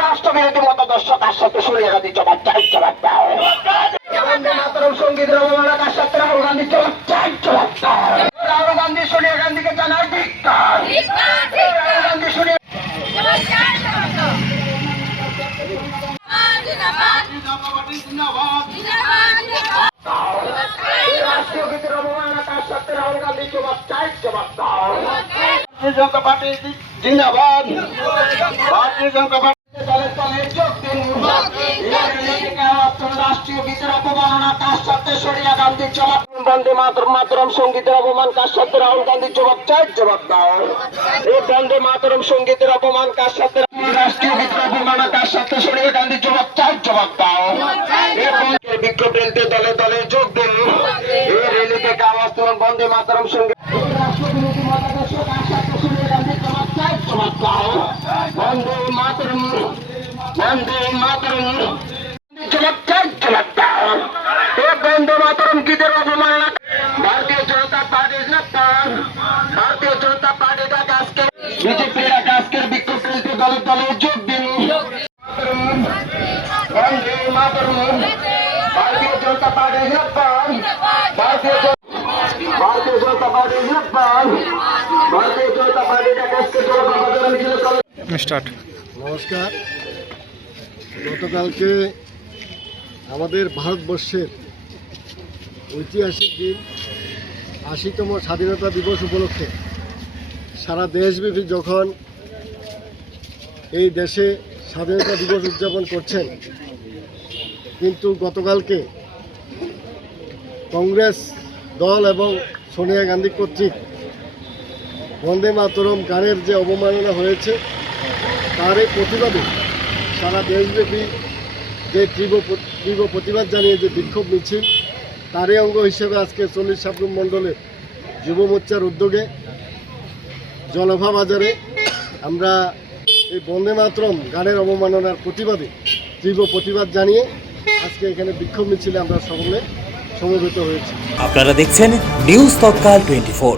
রাষ্ট্রবিরোধী মতাদর্শ কার সাথে সোনিয়া গান্ধী জবাব চাই, জবাব দাও। বন্দে মাতরম সঙ্গীতের অবমাননা কার সাথে রাহুল গান্ধী জবাব চাই, জবাব দাও। রাহুল গান্ধী সোনিয়া গান্ধীকে জানার ধিক্কার। রাহুল গান্ধী সোনিয়া রাষ্ট্রীয় গীতের অবমাননা কার সাথে রাহুল গান্ধী জবাব চাই, জবাব দাও। ভারতীয় জনতা পার্টি জিন্দাবাদ। ভারতীয় জনতা পার্টি দলের দলে যোগ দিন। রাষ্ট্রীয় গীতের অপমাননা কার সাথে সোনিয়া গান্ধী জবাব। বন্দে মাতরম সঙ্গীতের অপমান কার সাথে রাহুল গান্ধী জবাব চাই, জবাব দাও। এই বন্দে মাতরম সঙ্গীতের অপমান কার সাথে রাষ্ট্রীয় গীতের অপমাননা কার সাথে সোনিয়া গান্ধী জবাব চাই, জবাব দাও। এই বিক্ষোভ রেলিতে দলে দলে যোগ দিন। এই রেলি থেকে আওয়াজ তুলুন বন্দে মাতরম সঙ্গীত। রাষ্ট্রবিরোধী মতাদর্শ কার সাথে সোনিয়া গান্ধী জবাব চাই, জবাব দাও। বন্দে মাতরম, বন্দে মাতরম জবাব চাই, জবাব দাও। এই বন্দে মাতরম গীতের অপমাননা ভারতীয় জনতা পার্টি জিন্দাবাদ। ভারতীয় জনতা পার্টি ডাকে আজকে বিজেপির আজকের বিক্ষোভ রেলিতে দলে দলে যোগ দিন। বন্দে মাতরম, ভারতীয় জনতা পার্টি জিন্দাবাদ। ভারতীয় জনতা পার্টি জিন্দাবাদ। ভারতীয় জনতা পার্টি ডাকে আজকে নমস্কার। গতকালকে আমাদের ভারতবর্ষের ঐতিহাসিক দিন ৮০তম স্বাধীনতা দিবস উপলক্ষে সারা দেশব্যাপী যখন এই দেশে স্বাধীনতা দিবস উদযাপন করছেন, কিন্তু গতকালকে কংগ্রেস দল এবং সোনিয়া গান্ধী কর্তৃক বন্দে মাতরম গানের যে অবমাননা হয়েছে তারই প্রতিবাদে সারা দেশব্যাপী যে তীব্র প্রতিবাদ জানিয়ে যে বিক্ষোভ মিছিল, তারই অঙ্গ হিসেবে আজকে 40 সাবরুম মণ্ডলের যুব মোর্চার উদ্যোগে জলভা বাজারে আমরা এই বন্দে মাতরম গানের অবমাননার প্রতিবাদে তীব্র প্রতিবাদ জানিয়ে আজকে এখানে বিক্ষোভ মিছিলে আমরা সকলে সমবেত হয়েছি। আপনারা দেখছেন নিউজ তৎকাল 24।